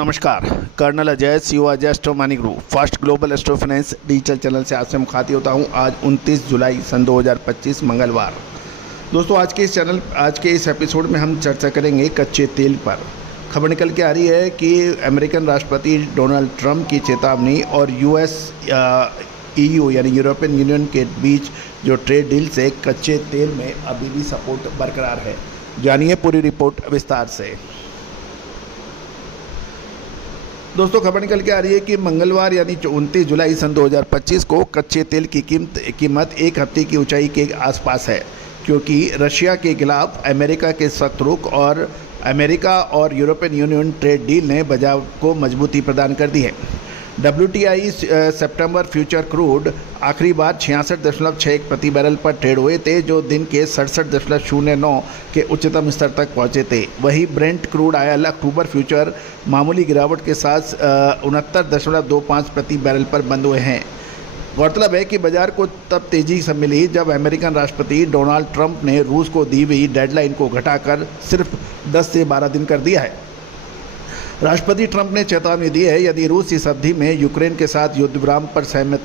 नमस्कार, colonel Ajay CO Ajay astro money group first global astro finance digital channel से आपसे मुखातिब होता हूं। आज 29 जुलाई सन 2025 मंगलवार। दोस्तों आज के इस एपिसोड में हम चर्चा करेंगे कच्चे तेल पर। खबर निकल के आ रही है कि अमेरिकन राष्ट्रपति डोनाल्ड ट्रंप की चेतावनी और EU यानी यूरोपियन यूनियन के बीच जो ट्रेड डील से कच्चे तेल में अभी भी सपोर्ट बरकरार है। जानिए पूरी रिपोर्ट विस्तार से। दोस्तों खबर निकल के आ रही है कि मंगलवार यानी 29 जुलाई सन 2025 को कच्चे तेल की कीमत एक हफ्ते की ऊंचाई के आसपास है, क्योंकि रशिया के खिलाफ अमेरिका के सख्त रुख और अमेरिका और यूरोपियन यूनियन ट्रेड डील ने बाजार को मजबूती प्रदान कर दी है। WTI सितंबर फ्यूचर क्रूड आखिरी बार 66.61 प्रति बैरल पर ट्रेड हुए थे, जो दिन के 67.09 के उच्चतम स्तर तक पहुंचे थे। वहीं ब्रेंट क्रूड आयल अक्टूबर फ्यूचर मामूली गिरावट के साथ 69.25 प्रति बैरल पर बंद हुए हैं। गौरतलब है कि बाजार को तब तेजी से मिली जब अमेरिकन राष्ट्रपति डोनाल्ड ट्रंप ने रूस को दी हुई डेडलाइन को घटाकर सिर्फ 10 से 12 दिन कर दिया है। राष्ट्रपति ट्रंप ने चेतावनी दी है, यदि रूस इस अवधि में यूक्रेन के साथ युद्ध विराम पर सहमत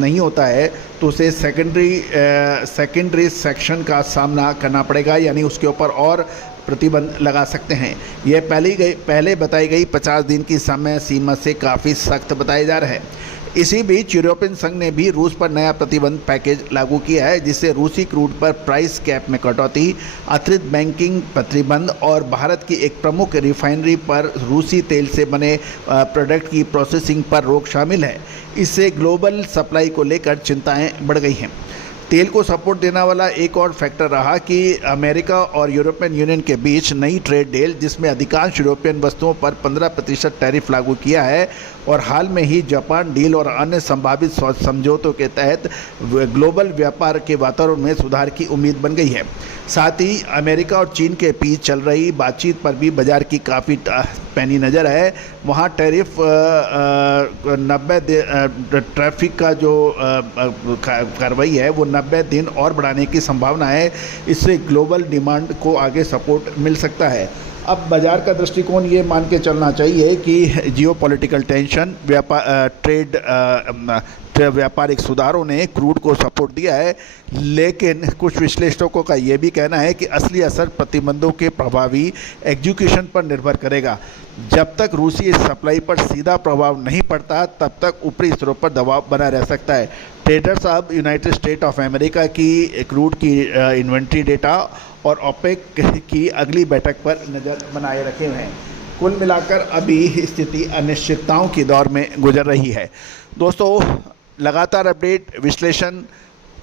नहीं होता है तो उसे सेकेंडरी सेक्शन का सामना करना पड़ेगा, यानी उसके ऊपर और प्रतिबंध लगा सकते हैं। यह पहले बताई गई 50 दिन की समय सीमा से काफ़ी सख्त बताया जा रहा है। इसी बीच यूरोपियन संघ ने भी रूस पर नया प्रतिबंध पैकेज लागू किया है, जिससे रूसी क्रूड पर प्राइस कैप में कटौती, अतिरिक्त बैंकिंग प्रतिबंध और भारत की एक प्रमुख रिफाइनरी पर रूसी तेल से बने प्रोडक्ट की प्रोसेसिंग पर रोक शामिल है। इससे ग्लोबल सप्लाई को लेकर चिंताएं बढ़ गई हैं। तेल को सपोर्ट देने वाला एक और फैक्टर रहा कि अमेरिका और यूरोपियन यूनियन के बीच नई ट्रेड डील, जिसमें अधिकांश यूरोपियन वस्तुओं पर 15% टैरिफ लागू किया है, और हाल में ही जापान डील और अन्य संभावित समझौतों के तहत ग्लोबल व्यापार के वातावरण में सुधार की उम्मीद बन गई है। साथ ही अमेरिका और चीन के बीच चल रही बातचीत पर भी बाजार की काफ़ी पैनी नज़र है। वहाँ टैरिफ 90 ट्रैफिक का जो कार्रवाई है वो 90 दिन और बढ़ाने की संभावना है। इससे ग्लोबल डिमांड को आगे सपोर्ट मिल सकता है। अब बाजार का दृष्टिकोण ये मान के चलना चाहिए कि जियोपॉलिटिकल टेंशन, व्यापारिक सुधारों ने क्रूड को सपोर्ट दिया है, लेकिन कुछ विश्लेषकों का यह भी कहना है कि असली असर प्रतिबंधों के प्रभावी एग्जीक्यूशन पर निर्भर करेगा। जब तक रूसी सप्लाई पर सीधा प्रभाव नहीं पड़ता, तब तक ऊपरी स्तरों पर दबाव बना रह सकता है। ट्रेडर्स अब यूनाइटेड स्टेट ऑफ अमेरिका की क्रूड की इन्वेंट्री डेटा और ओपेक की अगली बैठक पर नज़र बनाए रखे हुए हैं। कुल मिलाकर अभी स्थिति अनिश्चितताओं की दौर में गुजर रही है। दोस्तों, लगातार अपडेट, विश्लेषण,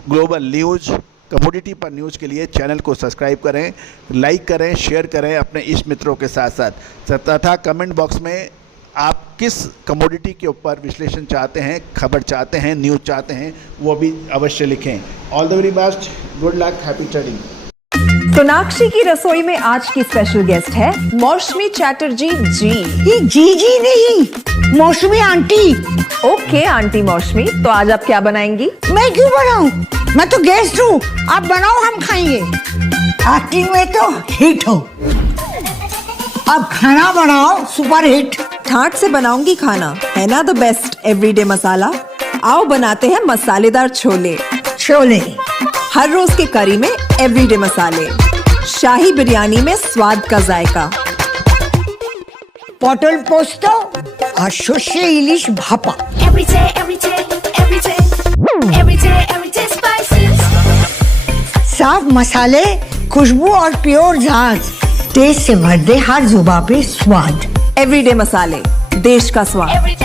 ग्लोबल न्यूज़, कमोडिटी पर न्यूज़ के लिए चैनल को सब्सक्राइब करें, लाइक करें, शेयर करें अपने इष्ट मित्रों के साथ तथा कमेंट बॉक्स में आप किस कमोडिटी के ऊपर विश्लेषण चाहते हैं, खबर चाहते हैं, न्यूज़ चाहते हैं, वो भी अवश्य लिखें। All the very best, good luck, happy trading. Sonakshi की रसोई में आज की स्पेशल गेस्ट है मौसमी चैटर्जी जी। ये जी नहीं, मौसमी आंटी। ओके आंटी मौसमी, तो आज आप क्या बनाएंगी? मैं क्यों बनाऊं? मैं तो गेस्ट हूँ, आप बनाओ, हम खाएंगे। एक्टिंग में तो हिट हो, अब खाना बनाओ सुपर हिट। ठाट से बनाऊंगी खाना, है ना द बेस्ट एवरीडे मसाला। आओ बनाते हैं मसालेदार छोले। हर रोज के करी में एवरीडे मसाले, शाही बिरयानी में स्वाद का जायका, पटल पोस्तो और सर्षे इलिश भापा। साफ मसाले, खुशबू और प्योर झांझ, टेस्ट से भर दे हर जुबान पे स्वाद। एवरीडे मसाले, देश का स्वाद।